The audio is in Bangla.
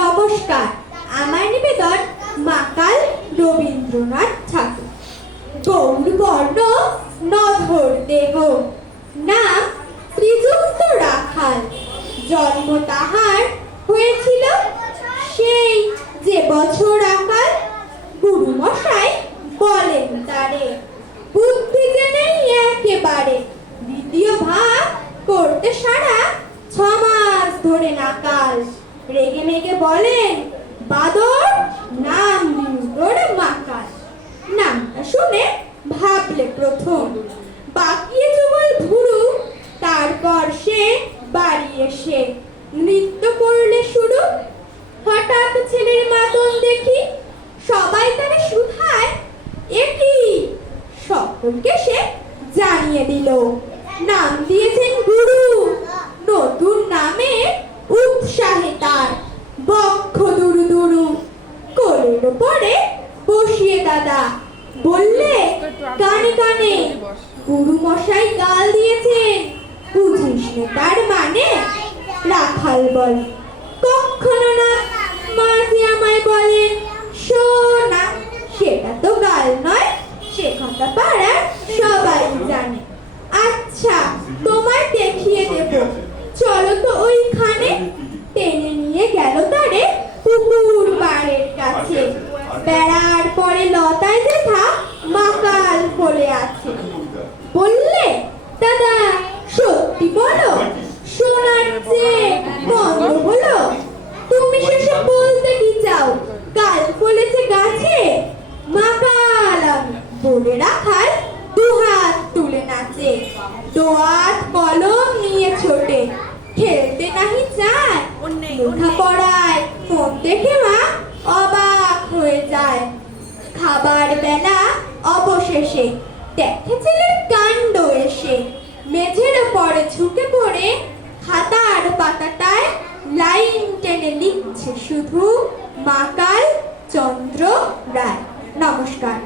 নমস্কার, আমার নিবেদন মাকাল রবীন্দ্রনাথ ঠাকুর। গৌর বর্ণ নধর দেহ, নাম শ্রীযুক্ত রাখাল। জন্ম তাহার হয়েছিল সেই যে বছর আকাল। গুরুমশাই বলেন তারে, বুদ্ধি যে নেই একেবারে। দ্বিতীয় ভাগ করতে সারা 6 মাস ধরে নাকাল। রেগে মেগে বলেন, বাদর নাম দিন তোর মাকাল। নামটা শুনে ভাবলে প্রথম, বাকিয়ে যুগল ভুরু। তারপর সে বাড়ি এসে নৃত্য করলে শুরু। হঠাৎ ছেলের মাতন দেখি, সবাই তারে শুধায় একি। সকলকে সে জানিয়ে দিল, নাম দিয়েছেন গুরু। নতুন নামে উৎসাহে তার বক্ষ দুরু দুরু। কোলের পরে বসিয়ে দাদা বললে কানে কানে, গুরু মশাই গাল দিয়েছেন, বুঝিস নে তার মানে। রাখাল বল, কখনো না। মাঝে আমায় বলেন, শোনা সেটা তো গাল নয়, সে কথা পাড়ার সবাই জানে। আচ্ছা তোমায় দেখিয়ে দেব, চলো তো ওইখানে। টেনে নিয়ে গেল তারে পুকুর পাড়ের কাছে। বেড়ার পরে লতায় দেখা মাকাল ফলে আছে। বললে, দাদা সত্যি বলো, সোনার চেয়ে বন্ধ হলো? তুমি সেসব বলতে কি চাও, গাল ফলেছে গাছে? মাকাল আমি বলে রাখাল দুহাত তুলে নাচে। দোয়াত কলম নিয়ে ছোটে, খেলতে নাহি চায়। লেখা পড়ায় ফোন দেখে মা অবাক হয়ে যায়। খাবার বেলা অবশেষে দেখে ছেলের কাণ্ড এসে। মেঝের পরে ঝুঁকে পড়ে খাতার পাতাটায় লাইন টেনে লিখছে শুধু মাকাল চন্দ্র রায়। নমস্কার।